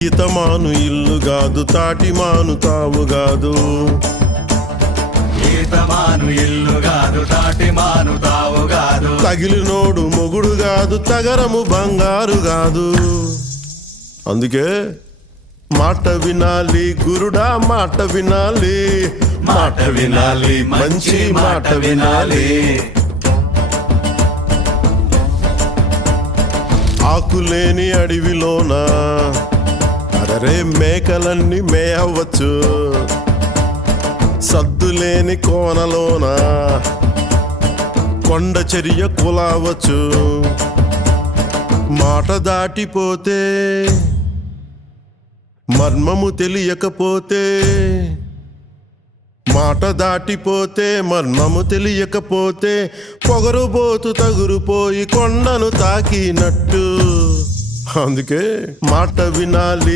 ఈతమాను ఇల్లు కాదు తాటి మాను తావు కాదు ఈతమాను ఇల్లు కాదు తాటి మాను తావు కాదు తగిలినోడు మొగుడు కాదు తగరము బంగారు కాదు అందుకే మాట వినాలి గురుడా మాట వినాలి. మాట వినాలి మంచి మాట వినాలి. ఆకులేని అడవిలోన? అదరే మేకలన్నీ మేయవచ్చు. సద్దులేని కోనలోన కొండ చర్య కులావచ్చు. మాట దాటిపోతే మర్మము తెలియకపోతే మాట దాటిపోతే మర్మము తెలియకపోతే పొగరుబోతు తగురుపోయి కొండను తాకినట్టు. అందుకే మాట వినాలి.